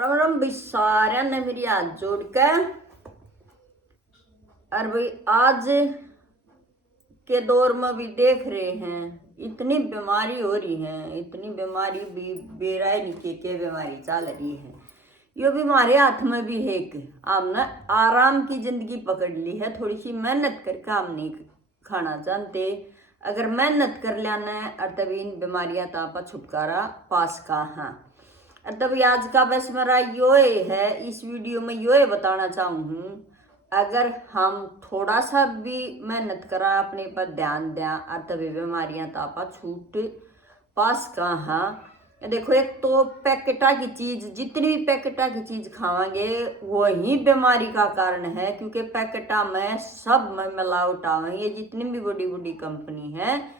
राम राम भाई सारे ने मेरी हाथ जोड़ के। और भाई आज के दौर में भी देख रहे हैं इतनी बीमारी हो रही है, इतनी बीमारी भी बेराय नहीं के बीमारी चल रही है। यो भी हमारे हाथ में भी है कि हमने आराम की जिंदगी पकड़ ली है, थोड़ी सी मेहनत करके हम नहीं खाना जानते। अगर मेहनत कर लेना है और तभी इन बीमारियां तापा छुटकारा पास का हाँ। तभी आज का बस मेरा यो है, इस वीडियो में यो बताना चाहूँ, अगर हम थोड़ा सा भी मेहनत करा, अपने पर ध्यान दें और तभी बीमारियां तापा छूट पास कहाँ। देखो एक तो पैकेटा की चीज, जितनी भी पैकेटा की चीज खावांगे वही बीमारी का कारण है, क्योंकि पैकेटा में सब में मिलावट आवे। ये जितनी भी बड़ी बड़ी कंपनी है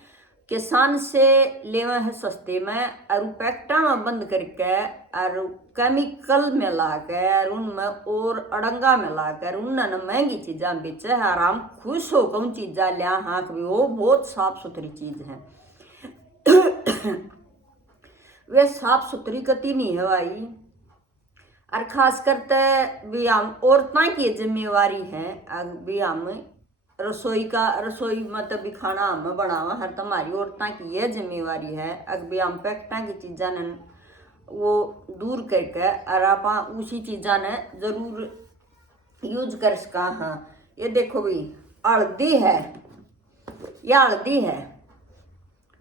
किसान से लेवे है सस्ते में और पैकेटा में बंद करके और केमिकल मिला के और उनमें और अड़ंगा मिला कर उन्होंने महंगी चीज़ा बेचे है। आराम खुश हो कौन चीज़ा लिया हाँ भी वो बहुत साफ सुथरी चीज़ है। वे साफ सुथरी कती नहीं है भाई। और खास करते भी हम औरतों की जिम्मेवारी है, भी हम रसोई मतलब भी खाना हम बनावा हर तुम्हारी औरतों की यह जिम्मेवारी है। अगर भी हम पैकेटा की चीज़ा ने वो दूर करके और आप उसी चीज़ा ने जरूर यूज कर सका हाँ। ये देखो भाई हल्दी है, यह हल्दी है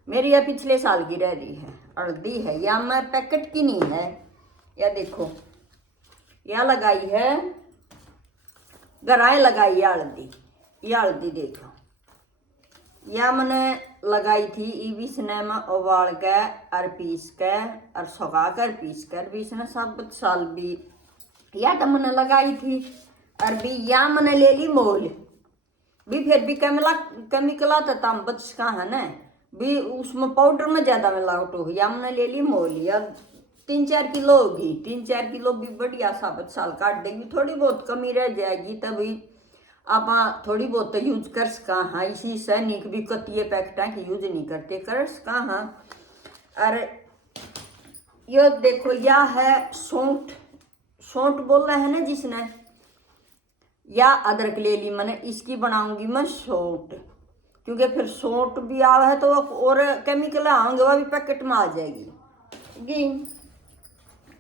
मेरी, यह पिछले साल की रह रही है हल्दी है, या मैं पैकेट की नहीं है। यह देखो यह लगाई है गराए लगाई है हल्दी, यह हल्दी देखो यह मैंने लगाई थी ईबिस ने में उबाल के और पीस के और सुखा कर पीस कर भी इसने 7 साल भी या तो मैंने लगाई थी। और भी या मैंने ले ली मोल भी, फिर भी केमिकल आता तम बच का है ना भी, उसमें पाउडर में ज़्यादा मिलावट हो। या मैंने ले ली मोल, या 3-4 किलो होगी, 3-4 किलो भी बढ़िया 7 साल काट देगी, थोड़ी बहुत कमी रह जाएगी तभी आप थोड़ी बहुत तो यूज कर सका हाँ। इसी सैनिक भी कतिये पैकेटा की यूज नहीं करते कर सका हाँ। और ये देखो यह है सौंठ, सौंठ बोल रहे हैं ना जिसने, या अदरक ले ली मैंने, इसकी बनाऊंगी मैं सौंठ, क्योंकि फिर सौंठ भी आवा है तो और केमिकल आएंगे वह भी पैकेट में आ जाएगी।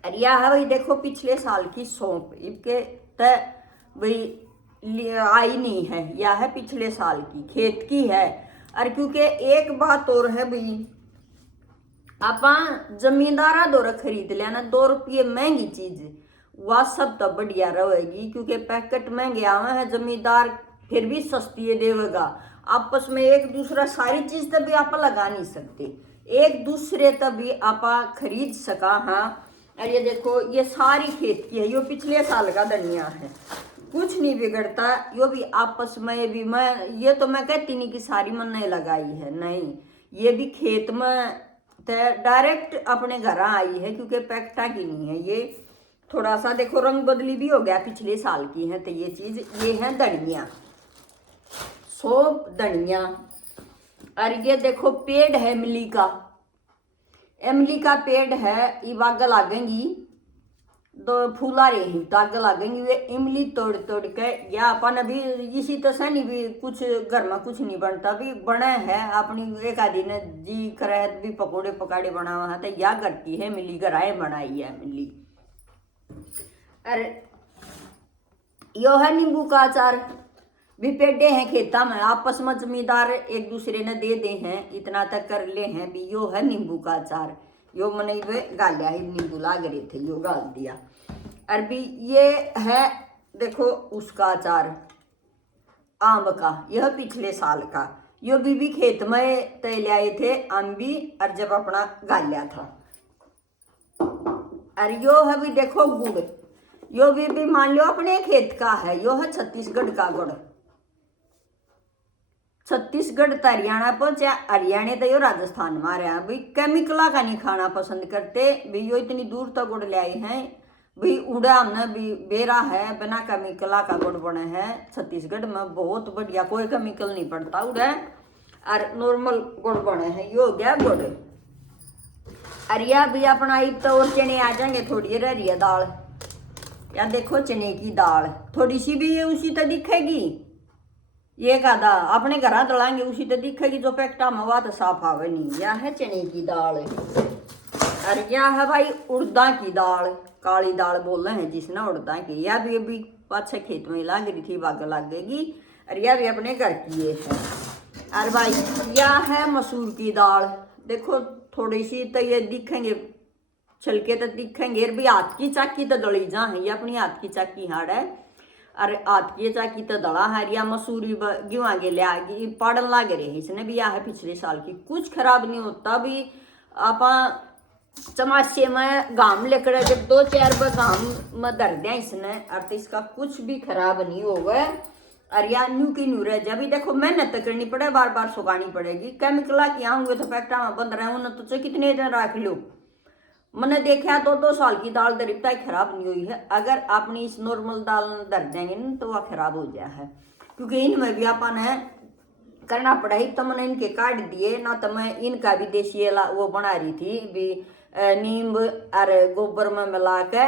और यह है भाई देखो पिछले साल की सौंफ, इसके तय भाई आई नहीं है, यह है पिछले साल की खेत की है। और क्योंकि एक बात और है भाई, आप जमींदारा दौरा खरीद लेना 2 रुपये महंगी चीज वह सब तो बढ़िया रहेगी, क्योंकि पैकेट महंगे आवे हैं, जमींदार फिर भी सस्ती देवेगा। आपस में एक दूसरा सारी चीज तभी आप लगा नहीं सकते, एक दूसरे तभी आप खरीद सका हाँ। और ये देखो ये सारी खेत की है, ये पिछले साल का धनिया है, कुछ नहीं बिगड़ता। यो भी आपस में भी मैं ये तो मैं कहती नहीं कि सारी मैंने लगाई है, नहीं, ये भी खेत में डायरेक्ट अपने घर आई है, क्योंकि पैकेटा की नहीं है। ये थोड़ा सा देखो रंग बदली भी हो गया, पिछले साल की है। तो ये चीज ये है धनिया, सौंफ धनिया। और ये देखो पेड़ है इमली का पेड़ है, ये बाग लागेंगी तो फूला रही ताग लागेंगी वे इमली तोड़ तोड़ के। या अपन अभी इसी तो से नहीं भी कुछ घर में कुछ नहीं बनता भी बने है अपनी एक आदि ने जी करे भी पकोड़े पकाड़े बनावा है तो या करती है मिली गराए बनाई है मिली। अरे यो है नींबू का अचार भी, पेड़े हैं खेता में आपस में जमींदार एक दूसरे ने दे दे हैं, इतना तक कर ले हैं भी। यो है नींबू का अचार, यो मैंने गालिया ही नींबू लाग रहे थे यो गाल दिया। और भी ये है देखो उसका अचार आम का, यह पिछले साल का, यो भी खेत में तय ले आए थे आम भी, और जब अपना गालिया था। और यो है भी देखो गुड़, यो भी मान लो अपने खेत का है, यो है छत्तीसगढ़ का गुड़। छत्तीसगढ़ तो हरियाणा पर चाहे हरियाणा तो यो राजस्थान में आ रहा है भाई, केमिकला का नहीं खाना पसंद करते भाई। यो इतनी दूर तक गुड़ ले आए हैं भाई, उड़ा हमने भी बेरा है बिना केमिकला का गुड़ बने हैं छत्तीसगढ़ में, बहुत बढ़िया, कोई केमिकल नहीं पड़ता उड़ा और नॉर्मल गुड़ बने हैं। यो हो गया गुड़। अरिया भी अपना तो और चने आ जाएंगे, थोड़ी रही दाल या देखो चने की दाल, थोड़ी सी भी ये उसी तो दिखेगी, ये कादा अपने घर तलाएंगे उसी तो दिखेगी, जो पैकटा में हुआ तो साफ आवे नहीं। यह है चने की दाल, और यह है भाई उड़दा की दाल, काली दाल बोल रहे हैं जिसने उड़दा की। यह भी अभी पाछे खेत में लाग रही थी, बाग लगेगी, और यह भी अपने घर की ये है। और भाई यह है मसूर की दाल, देखो थोड़ी सी तो ये दिखेंगे, छिलके तो दिखेंगे, भी हाथ की चाकी तो दली जा है, ये अपनी हाथ की चाकी हाड़ है, और हाथ की चाकी तो दड़ा है। या मसूरी गेहूँ आगे ले आगे पड़न लग रहे, इसने भी यह है पिछले साल की, कुछ खराब नहीं होता भी। आप चमाचे में घाम लेकर जब 2-4 बार घाम में धर दिया इसने, और तो इसका कुछ भी खराब नहीं होगा। और या न्यू की न्यू रह जा, भी देखो मेहनत करनी पड़े, बार बार सुखानी पड़ेगी, केमिकल की आऊंगे तो पैकटा में बंद रहे उन्हें तो चाहे कितने दिन रख लो। मैंने देखा 2-2 साल की दाल दरिता खराब नहीं हुई है, अगर आपने इस नॉर्मल दाल धर देंगे ना तो वह खराब हो जाए है, क्योंकि इनमें भी अपन है करना पड़ा ही। तो मैंने इनके काट दिए ना, तो मैं इनका भी देसी वो बना रही थी भी, नींब और गोबर में मिला के,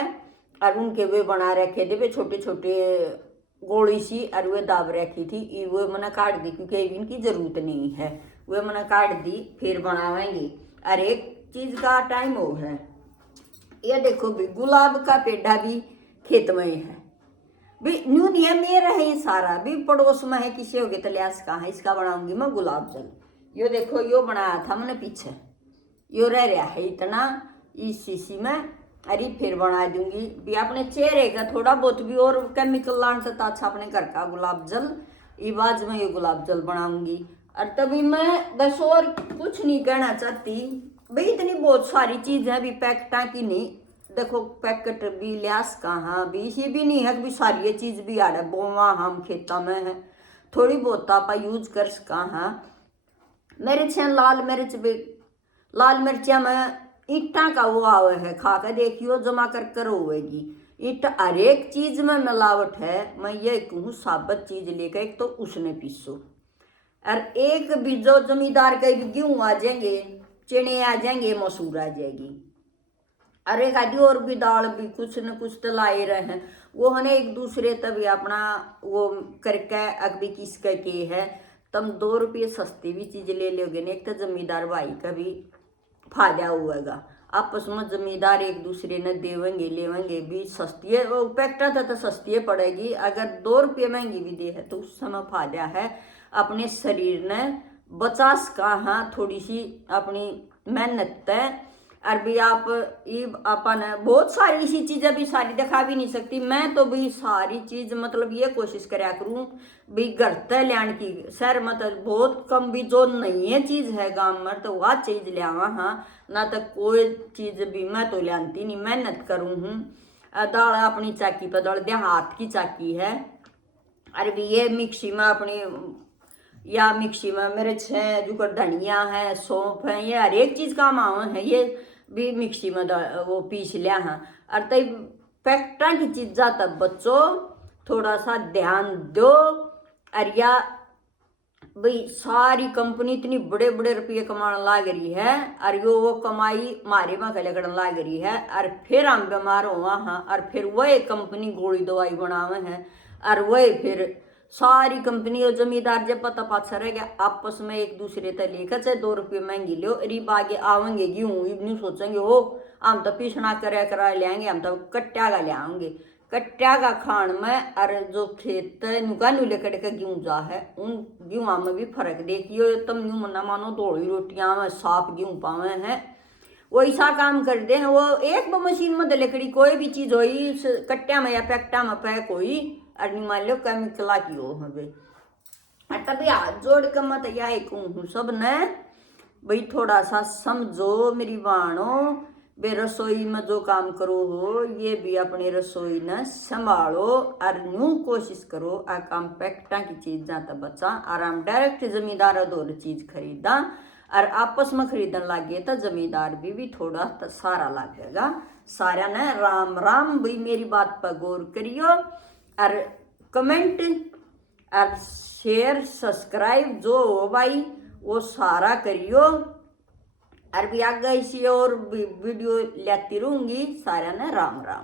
और उनके वे बना रखे थे वे छोटे छोटे गोली सी, और वे दाब रखी थी, वो मैंने काट दी क्योंकि इनकी जरूरत नहीं है, वे मैंने काट दी, फिर बनावेंगे। और एक चीज का टाइम हो है, ये देखो भी गुलाब का पेड़ा भी खेत में है, भी न्यू नियम में रहे सारा, भी पड़ोस में है किसी हो गए तलियास का है, इसका बनाऊंगी मैं गुलाब जल। यो देखो यो बनाया था मैंने पीछे, यो रह रहा है इतना इस शीशी में, अरे फिर बना दूंगी भी अपने चेहरे का थोड़ा बहुत भी और केमिकल लान से अच्छा अपने घर का गुलाब जल, इवाज में ये गुलाब जल बनाऊंगी। और तभी मैं बस और कुछ नहीं कहना चाहती भाई, इतनी बहुत सारी चीज है भी पैकटा की नहीं, देखो पैकेट भी लियास कहाँ भी इसी भी नहीं है भी सारी ये चीज भी आ रहा है, बोवा हम खेता में है, थोड़ी बहुत आप यूज कर कहाँ। मिर्च है लाल मिर्च भी, लाल मिर्चिया में ईटा का वो आवे है, खा के देखियो जमा कर कर होगी ईट, हर एक चीज में मिलावट है। मैं ये कहूँ साबुत चीज लेकर एक तो उसने पीसो, और एक भी जो जमींदार के भी गेहूँ आ जाएंगे, चने आ जाएंगे, मसूर आ जाएगी, अरे खादी और भी दाल भी कुछ न कुछ तो ला रहे हैं, वो हने एक दूसरे तभी अपना वो करके अभी किसका के है, तुम 2 रुपये सस्ती भी चीज ले लोगे ना, एक तो जमींदार भाई का भी फायदा हुएगा, आपस में जमींदार एक दूसरे ने देवेंगे लेवेंगे भी, सस्ती है वो पैकटा था तो सस्ती पड़ेगी, अगर 2 रुपये महंगी भी दे है तो उस समय फायदा है, अपने शरीर ने बचास कहाँ थोड़ी सी अपनी मेहनत है। और भी आप ये अपन बहुत सारी इसी चीजें भी सारी दिखा भी नहीं सकती, मैं तो भी सारी चीज मतलब ये कोशिश कराया करूँ भी घर तक लियान की, शहर में तो बहुत कम भी जो नहीं है चीज है गांव में तो वह चीज लियावा, हाँ ना तो कोई चीज भी मैं तो लियाती नहीं, मेहनत करूँ हूँ। दाल अपनी चाकी पर दल दिया, हाथ की चाकी है, अरे भी ये मिक्सी में अपनी या मिक्सी में मिर्च है, जो धनिया है, सौंफ है, ये हर एक चीज काम आवा है, ये भी मिक्सी में वो पीस लिया है। और तब पैकटा की चीजा तब बच्चों थोड़ा सा ध्यान दो, और या भाई सारी कंपनी इतनी बड़े बड़े रुपये कमाने लाग रही है, और यो वो कमाई मारे में गले करने लाग रही है, और फिर हम बीमार हुआ हाँ, और फिर वही कंपनी गोली दवाई बनावे हैं, और वही फिर सारी कंपनी और जमींदार जब पता पाछा रह गया आपस में एक दूसरे तक लेकर चाहे 2 रुपये महंगी लो, रीब आगे आवेंगे गेहूँ नहीं सोचेंगे हो हम तो पीसना करा लेंगे, हम तो कट्टा का ले आएंगे, कट्टा का खान में, और जो खेत नुका नु लेकर के गेहूँ जा है उन गेहूँ में भी फर्क देखियो, तुम न्यू मना मानो धोड़ी रोटियां में साफ गेहूँ पावे हैं, वो ऐसा काम कर दे वो एक मशीन में लकड़ी कोई भी चीज हो कट्टा में या पैकटा में पैक होई, और नहीं मान लो केमिकला की हो हमें। तभी हाथ जोड़ कर मत यही कहूँ सब ने भाई थोड़ा सा समझो मेरी बाणो, बे रसोई में जो काम करो हो ये भी अपनी रसोई ने संभालो, और न्यू कोशिश करो आ काम पैकटा की चीज जाता बचा, और हम डायरेक्ट जमींदार दो चीज खरीदा, और आपस में खरीदन लगे तो जमींदार भी थोड़ा सारा लगेगा। सारा ने राम राम, भाई मेरी बात पर गौर करियो, और कमेंट और शेयर सब्सक्राइब जो हो भाई वो सारा करियो, और भी आगे इसी और वीडियो लेती रहूंगी। सारा ने राम राम।